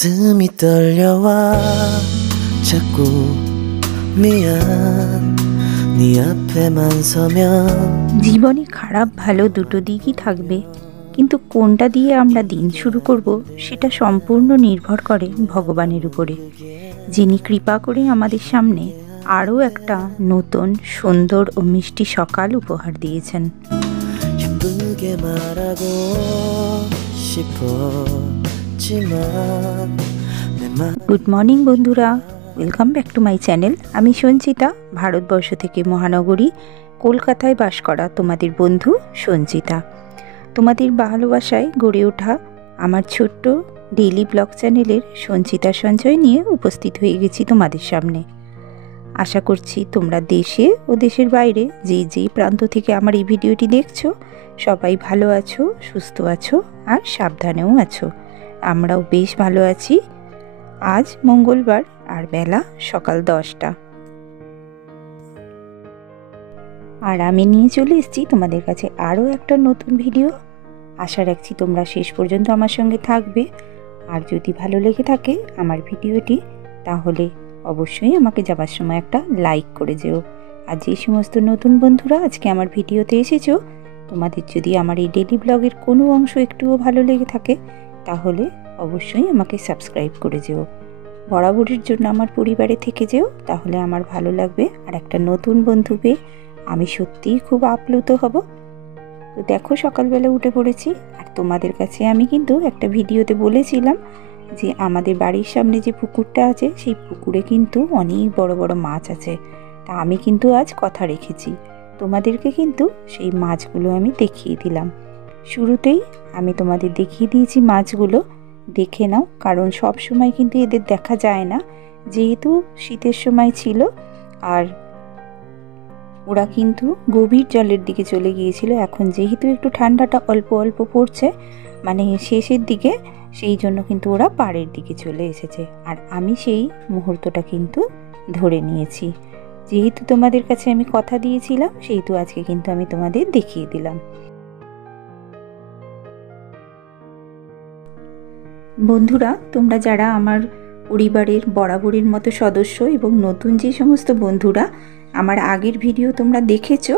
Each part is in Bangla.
가슴이 떨려와 자꾸 미안 네 앞에만 서면 জীবনে খারাপ ভালো দুটো দিকই থাকবে, কিন্তু কোনটা দিয়ে আমরা দিন শুরু করব সেটা সম্পূর্ণ নির্ভর করে ভগবানের উপরে, যিনি কৃপা করে আমাদের সামনে আরও একটা নতুন সুন্দর ও মিষ্টি সকাল উপহার দিয়েছেন। 예쁘게 말하고 싶었지만 গুড মর্নিং বন্ধুরা, welcome back to my channel. আমি সঞ্চিতা, ভারতবর্ষ থেকে মহানগরী কলকাতায় বাস করা তোমাদের বন্ধু সঞ্চিতা। তোমাদের ভালোবাসায় গড়ে ওঠা আমার ছোট্ট ডেইলি ব্লগ চ্যানেলের সঞ্চিতা সঞ্চয় নিয়ে উপস্থিত হয়ে গেছি তোমাদের সামনে। আশা করছি তোমরা দেশে ও দেশের বাইরে যেই প্রান্ত থেকে আমার এই ভিডিওটি দেখছো সবাই ভালো আছো, সুস্থ আছো আর সাবধানেও আছো। আমরাও বেশ ভালো আছি। আজ মঙ্গলবার আর বেলা সকাল 10টা, আর আমি নিয়ে চলে এসেছি তোমাদের কাছে আরও একটা নতুন ভিডিও। আশা রাখছি তোমরা শেষ পর্যন্ত আমার সঙ্গে থাকবে, আর যদি ভালো লেগে থাকে আমার ভিডিওটি তাহলে অবশ্যই আমাকে যাবার সময় একটা লাইক করে যেও। আর যে সমস্ত নতুন বন্ধুরা আজকে আমার ভিডিওতে এসেছো, তোমাদের যদি আমার এই ডেইলি ব্লগের কোনো অংশ একটুও ভালো লেগে থাকে তাহলে অবশ্যই আমাকে সাবস্ক্রাইব করে যেও। বরাবরের জন্য আমার পরিবারে থেকে যেও, তাহলে আমার ভালো লাগবে। আর একটা নতুন বন্ধু পেয়ে আমি সত্যিই খুব আপ্লুত হব। তো দেখো সকালবেলা উঠে পড়েছি, আর তোমাদের কাছে আমি কিন্তু একটা ভিডিওতে বলেছিলাম যে আমাদের বাড়ির সামনে যে পুকুরটা আছে সেই পুকুরে কিন্তু অনেক বড় বড় মাছ আছে। তা আমি কিন্তু আজ কথা রেখেছি, তোমাদেরকে কিন্তু সেই মাছগুলো আমি দেখিয়ে দিলাম। শুরুতেই আমি তোমাদের দেখিয়ে দিয়েছি মাছগুলো, দেখে নাও, কারণ সব সময় কিন্তু এদের দেখা যায় না, যেহেতু শীতের সময় ছিল আর ওরা কিন্তু গভীর জলের দিকে চলে গিয়েছিল। এখন যেহেতু একটু ঠান্ডাটা অল্প অল্প পড়ছে, মানে শেষের দিকে, সেই জন্য কিন্তু ওরা পাড়ের দিকে চলে এসেছে। আর আমি সেই মুহূর্তটা কিন্তু ধরে নিয়েছি, যেহেতু তোমাদের কাছে আমি কথা দিয়েছিলাম সেহেতু আজকে কিন্তু আমি তোমাদের দেখিয়ে দিলাম। বন্ধুরা, তোমরা যারা আমার পরিবারের বরাবরের মতো সদস্য এবং নতুন যে সমস্ত বন্ধুরা আমার আগের ভিডিও তোমরা দেখেছো,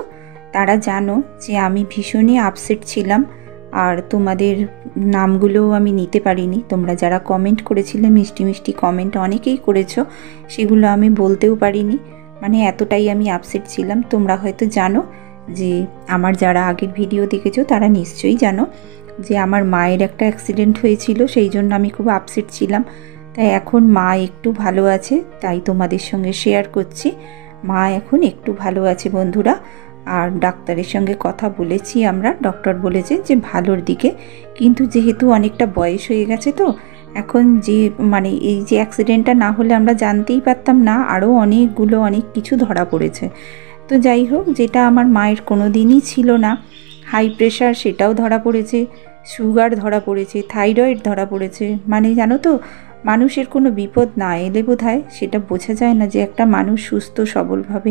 তারা জানো যে আমি ভীষণই আপসেট ছিলাম, আর তোমাদের নামগুলোও আমি নিতে পারিনি। তোমরা যারা কমেন্ট করেছিলে, মিষ্টি মিষ্টি কমেন্ট অনেকেই করেছো, সেগুলো আমি বলতেও পারিনি, মানে এতটাই আমি আপসেট ছিলাম। তোমরা হয়তো জানো যে আমার যারা আগের ভিডিও দেখেছো তারা নিশ্চয়ই জানো যে আমার মায়ের একটা অ্যাক্সিডেন্ট হয়েছিল, সেই জন্য আমি খুব আপসেট ছিলাম। তাই এখন মা একটু ভালো আছে, তাই তোমাদের সঙ্গে শেয়ার করছি। মা এখন একটু ভালো আছে বন্ধুরা, আর ডাক্তারের সঙ্গে কথা বলেছি আমরা, ডক্টর বলেছে যে ভালোর দিকে, কিন্তু যেহেতু অনেকটা বয়স হয়ে গেছে তো এখন যে মানে এই যে অ্যাক্সিডেন্টটা না হলে আমরা জানতেই পারতাম না, আরও অনেক কিছু ধরা পড়েছে। তো যাই হোক, যেটা আমার মায়ের কোনো দিনই ছিল না, হাই প্রেশার সেটাও ধরা পড়েছে, সুগার ধরা পড়েছে, থাইরয়েড ধরা পড়েছে। মানে জানো তো, মানুষের কোনো বিপদ না এলে বোধহয় সেটা বোঝা যায় না যে একটা মানুষ সুস্থ সবলভাবে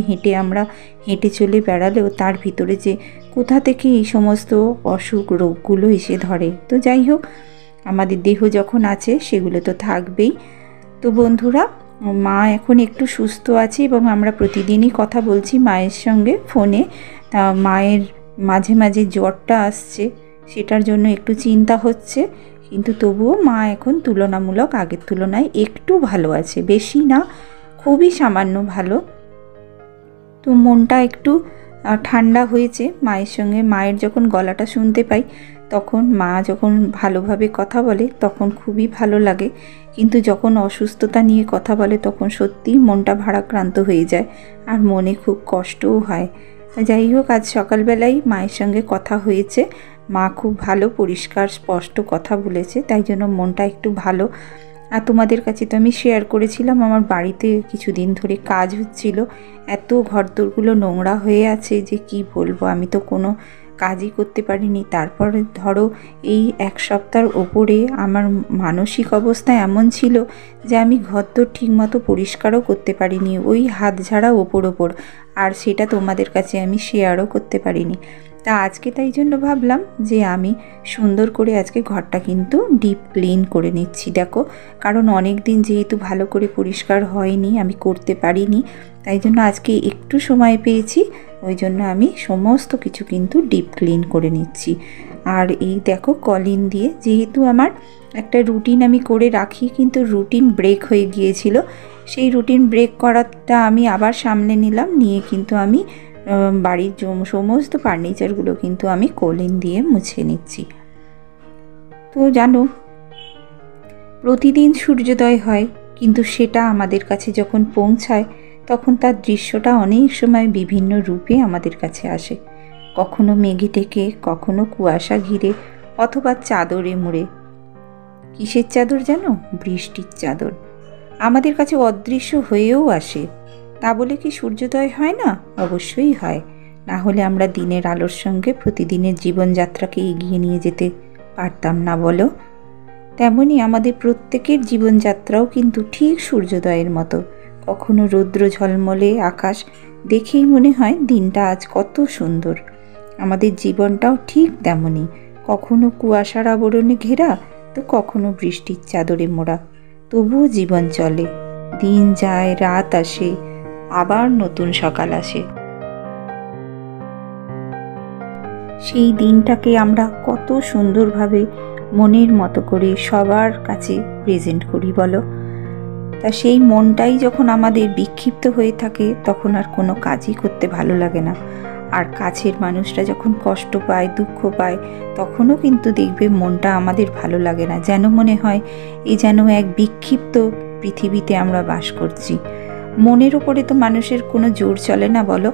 হেঁটে চলে বেড়ালেও তার ভিতরে যে কোথা থেকে এই সমস্ত অসুখ রোগগুলো এসে ধরে। তো যাই হোক, আমাদের দেহ যখন আছে সেগুলো তো থাকবেই। তো বন্ধুরা, মা এখন একটু সুস্থ আছে এবং আমরা প্রতিদিনই কথা বলছি মায়ের সঙ্গে ফোনে। তা মায়ের মাঝে মাঝে জ্বরটা আসছে, সেটার জন্য একটু চিন্তা হচ্ছে, কিন্তু তবুও মা এখন তুলনামূলক আগের তুলনায় একটু ভালো আছে, বেশি না, খুবই সামান্য ভালো। তো মনটা একটু ঠান্ডা হয়েছে মায়ের সঙ্গে। মায়ের যখন গলাটা শুনতে পাই, তখন মা যখন ভালোভাবে কথা বলে তখন খুবই ভালো লাগে, কিন্তু যখন অসুস্থতা নিয়ে কথা বলে তখন সত্যিই মনটা ভারাক্রান্ত হয়ে যায় আর মনে খুব কষ্টও হয়। যাই হোক, আজ সকালবেলায় মায়ের সঙ্গে কথা হয়েছে, মা খুব ভালো পরিষ্কার স্পষ্ট কথা বলেছে, তাই জন্য মনটা একটু ভালো। আর তোমাদের কাছে তো আমি শেয়ার করেছিলাম আমার বাড়িতে কিছুদিন ধরে কাজ হচ্ছিল, এত ঘরদোরগুলো নোংরা হয়ে আছে যে কি বলবো, আমি তো কোনো কাজই করতে পারিনি। তারপরে ধরো এই এক সপ্তাহের ওপরে আমার মানসিক অবস্থা এমন ছিল যে আমি ঘরদোর ঠিকমতো পরিষ্কারও করতে পারিনি, ওই হাত ঝাড়া ওপর, আর সেটা তোমাদের কাছে আমি শেয়ারও করতে পারিনি। তা আজকে তাই জন্য ভাবলাম যে আমি সুন্দর করে আজকে ঘরটা কিন্তু ডিপ ক্লিন করে নিচ্ছি। দেখো, কারণ অনেক দিন যেহেতু ভালো করে পরিষ্কার হয়নি, আমি করতে পারিনি, তাই জন্য আজকে একটু সময় পেয়েছি, ওই জন্য আমি সমস্ত কিছু কিন্তু ডিপ ক্লিন করে নিচ্ছি। আর এই দেখো কলিন দিয়ে, যেহেতু আমার একটা রুটিন আমি করে রাখি, কিন্তু রুটিন ব্রেক হয়ে গিয়েছিল, সেই রুটিন ব্রেক করাটা আমি আবার সামলে নিলাম, নিয়ে কিন্তু আমি বাড়ির সমস্ত ফার্নিচারগুলো কিন্তু আমি কলিন দিয়ে মুছে নিচ্ছি। তো জানো, প্রতিদিন সূর্যোদয় হয়, কিন্তু সেটা আমাদের কাছে যখন পৌঁছায় তখন তার দৃশ্যটা অনেক সময় বিভিন্ন রূপে আমাদের কাছে আসে। কখনো মেঘে ঢেকে, কখনো কুয়াশা ঘিরে, অথবা চাদরে মুড়ে। কিসের চাদর জানো? বৃষ্টির চাদর। আমাদের কাছে অদৃশ্য হয়েও আসে। তা বলে কি সূর্যোদয় হয় না? অবশ্যই হয়, না হলে আমরা দিনের আলোর সঙ্গে প্রতিদিনের জীবনযাত্রাকে এগিয়ে নিয়ে যেতে পারতাম না, বলো? তেমনই আমাদের প্রত্যেকের জীবনযাত্রাও কিন্তু ঠিক সূর্যোদয়ের মতো। কখনো রৌদ্র ঝলমলে আকাশ দেখেই মনে হয় দিনটা আজ কত সুন্দর। আমাদের জীবনটাও ঠিক তেমনই, কখনো কুয়াশার আবরণে ঘেরা, তো কখনো বৃষ্টির চাদরে মোড়া। তবুও জীবন চলে, দিন যায়, রাত আসে, আবার নতুন সকাল আসে। সেই দিনটাকে আমরা কত সুন্দরভাবে মনের মতো করে সবার কাছে প্রেজেন্ট করি, বলো? তা সেই মনটাই যখন আমাদের বিক্ষিপ্ত হয়ে থাকে, তখন আর কোনো কাজই করতে ভালো লাগে না। আর কাছের মানুষরা যখন কষ্ট পায়, দুঃখ পায়, তখনও কিন্তু দেখবে মনটা আমাদের ভালো লাগে না, যেন মনে হয় এই যেন এক বিক্ষিপ্ত পৃথিবীতে আমরা বাস করছি। মনের ওপরে তো মানুষের কোনো জোর চলে না, বলো?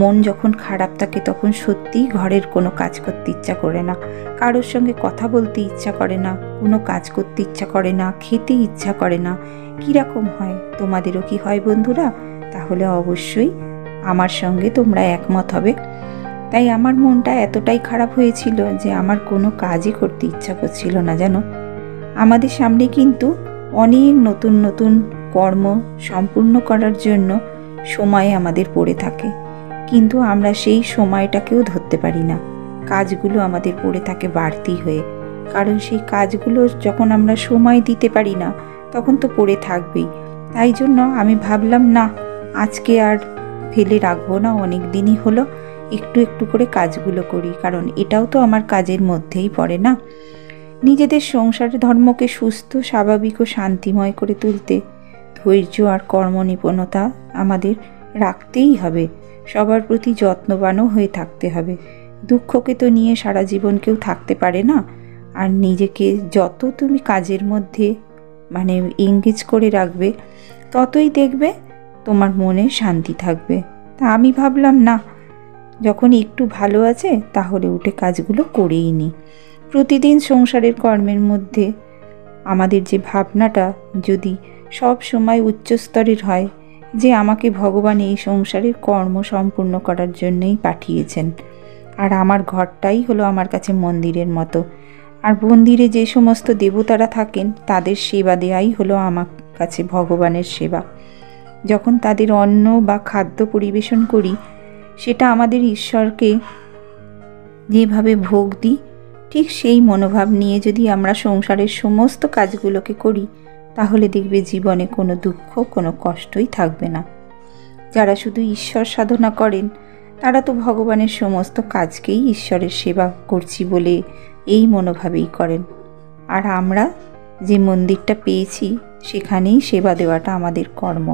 মন যখন খারাপ থাকে তখন সত্যিই ঘরের কোনো কাজ করতে ইচ্ছা করে না, কারোর সঙ্গে কথা বলতে ইচ্ছা করে না, কোনো কাজ করতে ইচ্ছা করে না, খেতে ইচ্ছা করে না। কীরকম হয়? তোমাদেরও কি হয় বন্ধুরা? তাহলে অবশ্যই আমার সঙ্গে তোমরা একমত হবে। তাই আমার মনটা এতটাই খারাপ হয়েছিল যে আমার কোনো কাজই করতে ইচ্ছা করছিল না, জানো? আমাদের সামনে কিন্তু অনেক নতুন নতুন কর্ম সম্পূর্ণ করার জন্য সময় আমাদের পড়ে থাকে, কিন্তু আমরা সেই সময়টাকেও ধরতে পারি না। কাজগুলো আমাদের পড়ে থাকে বাড়তি হয়ে, কারণ সেই কাজগুলো যখন আমরা সময় দিতে পারি না তখন তো পড়ে থাকবেই। তাই জন্য আমি ভাবলাম না, আজকে আর ফেলে রাখবো না, অনেক দিনই হলো, একটু একটু করে কাজগুলো করি, কারণ এটাও তো আমার কাজের মধ্যেই পড়ে না। নিজেদের সংসার ধর্মকে সুস্থ, স্বাভাবিক ও শান্তিময় করে তুলতে ধৈর্য আর কর্মনিপুণতা আমাদের রাখতেই হবে। সবার প্রতি যত্নবানও হয়ে থাকতে হবে। দুঃখকে তো নিয়ে সারা জীবন কেউ থাকতে পারে না। আর নিজেকে যত তুমি কাজের মধ্যে এঙ্গেজ করে রাখবে, ততই দেখবে তোমার মনে শান্তি থাকবে। তা আমি ভাবলাম না, যখন একটু ভালো আছে তাহলে উঠে কাজগুলো করেই নিই। প্রতিদিন সংসারের কর্মের মধ্যে আমাদের যে ভাবনাটা যদি সব সময় উচ্চস্তরের হয়, যে আমাকে ভগবান এই সংসারের কর্ম সম্পূর্ণ করার জন্যই পাঠিয়েছেন, আর আমার ঘরটাই হলো আমার কাছে মন্দিরের মতো, আর মন্দিরে যে সমস্ত দেবতারা থাকেন তাদের সেবা দেওয়াই হলো আমার কাছে ভগবানের সেবা। যখন তাদের অন্ন বা খাদ্য পরিবেশন করি, সেটা আমাদের ঈশ্বরকে যেভাবে ভোগ দিই, ঠিক সেই মনোভাব নিয়ে যদি আমরা সংসারের সমস্ত কাজগুলোকে করি, তাহলে দেখবে জীবনে কোনো দুঃখ, কোনো কষ্টই থাকবে না। যারা শুধু ঈশ্বর সাধনা করেন, তারা তো ভগবানের সমস্ত কাজকেই ঈশ্বরের সেবা করছি বলে এই মনোভাবেই করেন। আর আমরা যে মন্দিরটা পেয়েছি, সেখানেই সেবা দেওয়াটা আমাদের কর্ম।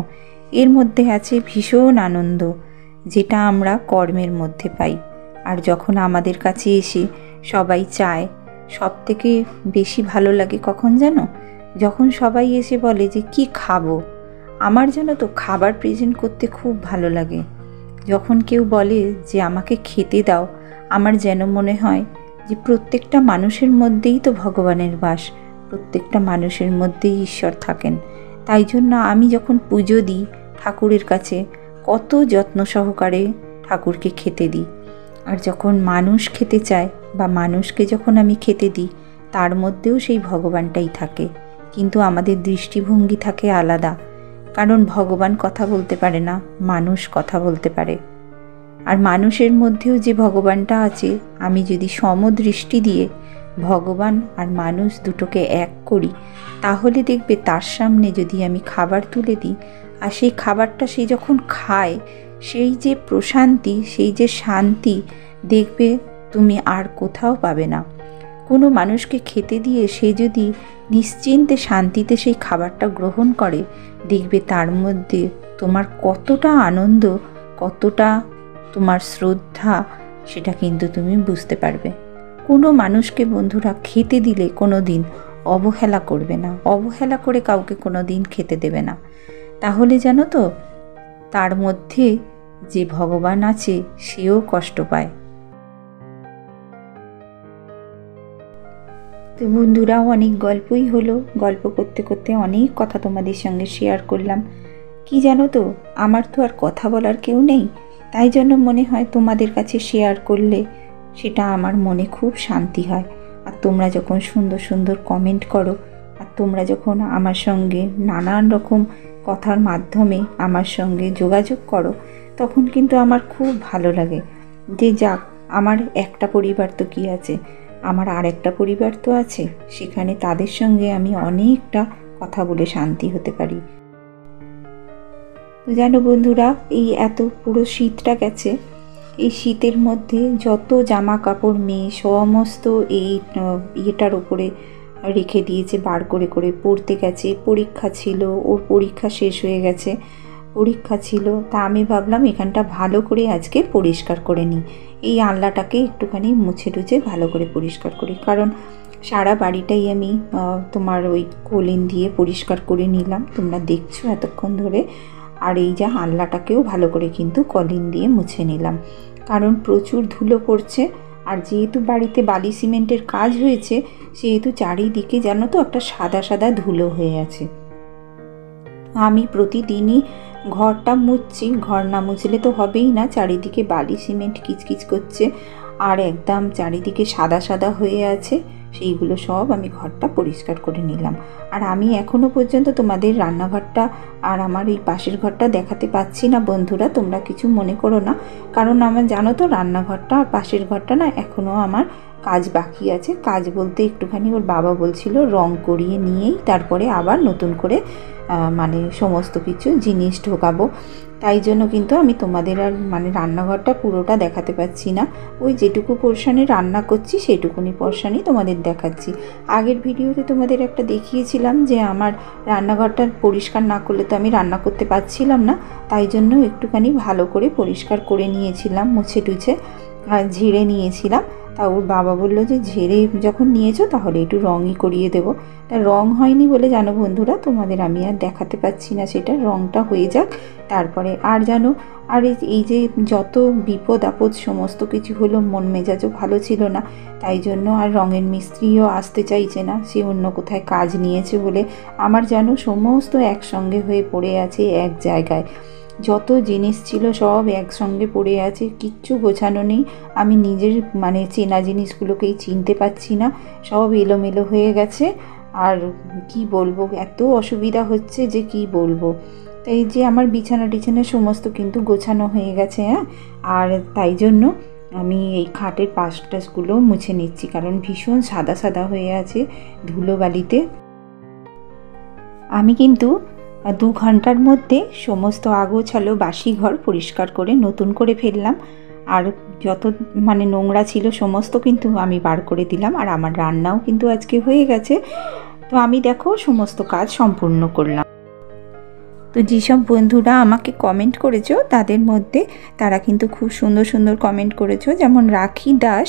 এর মধ্যে আছে ভীষণ আনন্দ, যেটা আমরা কর্মের মধ্যে পাই। আর যখন আমাদের কাছে এসে সবাই চায়, সব থেকে বেশি ভালো লাগে কখন জানো? যখন সবাই এসে বলে যে কি খাবো। আমার যেন তো খাবার প্রেজেন্ট করতে খুব ভালো লাগে। যখন কেউ বলে যে আমাকে খেতে দাও, আমার যেন মনে হয় যে প্রত্যেকটা মানুষের মধ্যেই তো ভগবানের বাস, প্রত্যেকটা মানুষের মধ্যেই ঈশ্বর থাকেন। তাই জন্য আমি যখন পুজো দিই ঠাকুরের কাছে, কত যত্ন সহকারে ঠাকুরকে খেতে দিই। আর যখন মানুষ খেতে চায় বা মানুষকে যখন আমি খেতে দিই, তার মধ্যেও সেই ভগবানটাই থাকে, কিন্তু আমাদের দৃষ্টিভঙ্গি থাকে আলাদা। কারণ ভগবান কথা বলতে পারে না, মানুষ কথা বলতে পারে। আর মানুষের মধ্যেও যে ভগবানটা আছে, আমি যদি সমদৃষ্টি দিয়ে ভগবান আর মানুষ দুটোকে এক করি, তাহলে দেখবে তার সামনে যদি আমি খাবার তুলে দিই আর সেই খাবারটা সে যখন খায়, সেই যে প্রশান্তি, সেই যে শান্তি দেখবে তুমি আর কোথাও পাবে না। কোনো মানুষকে খেতে দিয়ে সে যদি নিশ্চিন্তে শান্তিতে সেই খাবারটা গ্রহণ করে, দেখবে তার মধ্যে তোমার কতটা আনন্দ, কতটা তোমার শ্রদ্ধা, সেটা কিন্তু তুমি বুঝতে পারবে। কোনো মানুষকে বন্ধুরা খেতে দিলে কোনো দিন অবহেলা করবে না, অবহেলা করে কাউকে কোনো দিন খেতে দেবে না। তাহলে জানো তো, তার মধ্যে যে ভগবান আছে সেও কষ্ট পায়। তো বন্ধুরা, অনেক গল্পই হলো, গল্প করতে করতে অনেক কথা তোমাদের সঙ্গে শেয়ার করলাম। কি জানো তো, আমার তো আর কথা বলার কেউ নেই, তাই জন্য মনে হয় তোমাদের কাছে শেয়ার করলে সেটা আমার মনে খুব শান্তি হয়। আর তোমরা যখন সুন্দর সুন্দর কমেন্ট করো, আর তোমরা যখন আমার সঙ্গে নানান রকম কথার মাধ্যমে আমার সঙ্গে যোগাযোগ করো, তখন কিন্তু আমার খুব ভালো লাগে যে যাক, আমার একটা পরিবার তো কি আছে, আমার আর একটা পরিবার তো আছে, সেখানে তাদের সঙ্গে আমি অনেকটা কথা বলে শান্তি হতে পারি। তো জানো বন্ধুরা, এই এত পুরো শীতটা গেছে, এই শীতের মধ্যে যত জামা কাপড় মেয়ে সমস্ত এই ইয়েটার ওপরে রেখে দিয়েছে, বার করে করে পড়তে গেছে। পরীক্ষা ছিল, ওর পরীক্ষা শেষ হয়ে গেছে, পরীক্ষা ছিল, তা আমি ভাবলাম এখানটা ভালো করে আজকে পরিষ্কার করে নিই, এই আনলাটাকে একটুখানি মুছে টুছে ভালো করে পরিষ্কার করি। কারণ সারা বাড়িটাই আমি তোমার ওই কোলিন দিয়ে পরিষ্কার করে নিলাম, তোমরা দেখছো এতক্ষণ ধরে। আর এই যে আনলাটাকেও ভালো করে কিন্তু কলিন দিয়ে মুছে নিলাম, কারণ প্রচুর ধুলো পড়ছে। আর যেহেতু বাড়িতে বালি সিমেন্টের কাজ হয়েছে, সেহেতু চারিদিকে জানো তো একটা সাদা সাদা ধুলো হয়ে আছে। আমি প্রতিদিনই ঘরটা মুছছি, ঘর না মুছলে তো হবেই না, চারিদিকে বালি সিমেন্ট কিচকিচ করছে আর একদম চারিদিকে সাদা সাদা হয়ে আছে, সেইগুলো সব আমি ঘরটা পরিষ্কার করে নিলাম। আর আমি এখনও পর্যন্ত তোমাদের রান্নাঘরটা আর আমার এই পাশের ঘরটা দেখাতে পাচ্ছি না বন্ধুরা, তোমরা কিছু মনে করো না, কারণ আমার জানো তো রান্নাঘরটা আর পাশের ঘরটা না এখনও আমার কাজ বাকি আছে। কাজ বলতে একটুখানি ওর বাবা বলছিল রং করিয়ে নিয়েই তারপরে আবার নতুন করে মানে সমস্ত কিছু জিনিস ঢোকাবো, তাই জন্য কিন্তু আমি তোমাদের আর মানে রান্নাঘরটা পুরোটা দেখাতে পাচ্ছি না। ওই যেটুকু পোর্শনে রান্না করছি সেটুকুনি পোর্শনই তোমাদের দেখাচ্ছি। আগের ভিডিওতে তোমাদের একটা দেখিয়েছিলাম যে আমার রান্নাঘরটা পরিষ্কার না করলে তো আমি রান্না করতে পারছিলাম না, তাই জন্য একটুখানি ভালো করে পরিষ্কার করে নিয়েছিলাম, মুছে টুছে আর ঝেড়ে নিয়েছিলাম। তা ওর বাবা বললো যে ঝেড়ে যখন নিয়েছো তাহলে একটু রঙই করিয়ে দেবো। তা রং হয়নি বলে জানো বন্ধুরা, তোমাদের আমি আর দেখাতে পাচ্ছি না, সেটা রংটা হয়ে যাক তারপরে। আর জানো, আর এই যে যত বিপদ আপদ সমস্ত কিছু হলো, মন মেজাজও ভালো ছিল না, তাই জন্য আর রঙের মিস্ত্রিও আসতে চাইছে না, সে অন্য কোথায় কাজ নিয়েছে বলে আমার যেন সমস্ত একসঙ্গে হয়ে পড়ে আছে এক জায়গায়। যত জিনিস ছিল সব একসঙ্গে পড়ে আছে, কিচ্ছু গোছানো নেই। আমি নিজের মানে চেনা জিনিসগুলোকেই চিনতে পারছি না, সব এলোমেলো হয়ে গেছে। আর কি বলবো, এত অসুবিধা হচ্ছে যে কি বলবো। তাই যে আমার বিছানা টিছানা সমস্ত কিন্তু গোছানো হয়ে গেছে, হ্যাঁ। আর তাই জন্য আমি এই খাটের পাশটাসগুলো মুছে নিচ্ছি, কারণ ভীষণ সাদা সাদা হয়ে আছে ধুলোবালিতে। আমি কিন্তু 2 ঘন্টার মধ্যে সমস্ত আগোছালো বাসি ঘর পরিষ্কার করে নতুন করে ফেললাম। আর যত মানে নোংরা ছিল সমস্ত কিন্তু আমি বার করে দিলাম। আর আমার রান্নাও কিন্তু আজকে হয়ে গেছে। তো আমি দেখো সমস্ত কাজ সম্পূর্ণ করলাম। তো যেসব বন্ধুরা আমাকে কমেন্ট করেছো তাদের মধ্যে তারা কিন্তু খুব সুন্দর সুন্দর কমেন্ট করেছো। যেমন রাখি দাস,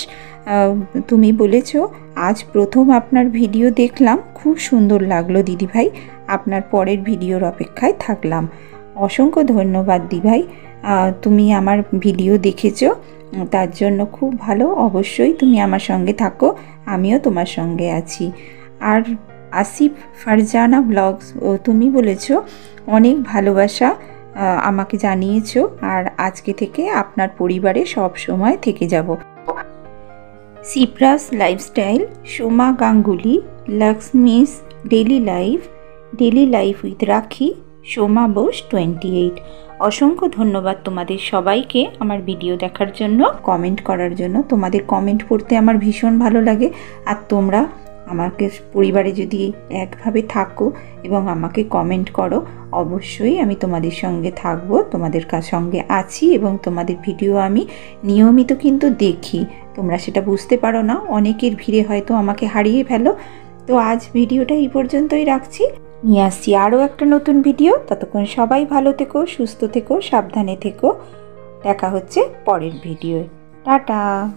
তুমি বলেছো আজ প্রথম আপনার ভিডিও দেখলাম, খুব সুন্দর লাগলো দিদিভাই, আপনার পরের ভিডিওর অপেক্ষায় থাকলাম। অসংখ্য ধন্যবাদ দিভাই, তুমি আমার ভিডিও দেখেছো, তার জন্য খুব ভালো। অবশ্যই তুমি আমার সঙ্গে থাকো, আমিও তোমার সঙ্গে আছি। আর আসিফ ফারজানা ব্লগস, তুমি বলেছো অনেক ভালোবাসা আমাকে জানিয়েছো, আর আজকে থেকে আপনার পরিবারে সব সময় থেকে যাব। Sipra's lifestyle, Soma Ganguly, Lakshmi's daily life with Rakhi, Soma Bose 28। অসংখ্য ধন্যবাদ তোমাদের সবাইকে আমার ভিডিও দেখার জন্য, কমেন্ট করার জন্য। তোমাদের কমেন্ট পড়তে আমার ভীষণ ভালো লাগে। আর তোমরা আমাকে পরিবারে যদি একভাবে থাকো এবং আমাকে কমেন্ট করো, অবশ্যই আমি তোমাদের সঙ্গে থাকবো, তোমাদের সঙ্গে আছি এবং তোমাদের ভিডিও আমি নিয়মিত কিন্তু দেখি। তোমরা সেটা বুঝতে পারো না, অনেকের ভিড়ে হয়তো আমাকে হারিয়ে ফেলো। তো আজ ভিডিওটা এই পর্যন্তই রাখছি, নিয়ে আসছি আরও একটা নতুন ভিডিও। ততক্ষণ সবাই ভালো থেকো, সুস্থ থেকো, সাবধানে থেকো। দেখা হচ্ছে পরের ভিডিওয়। টাটা।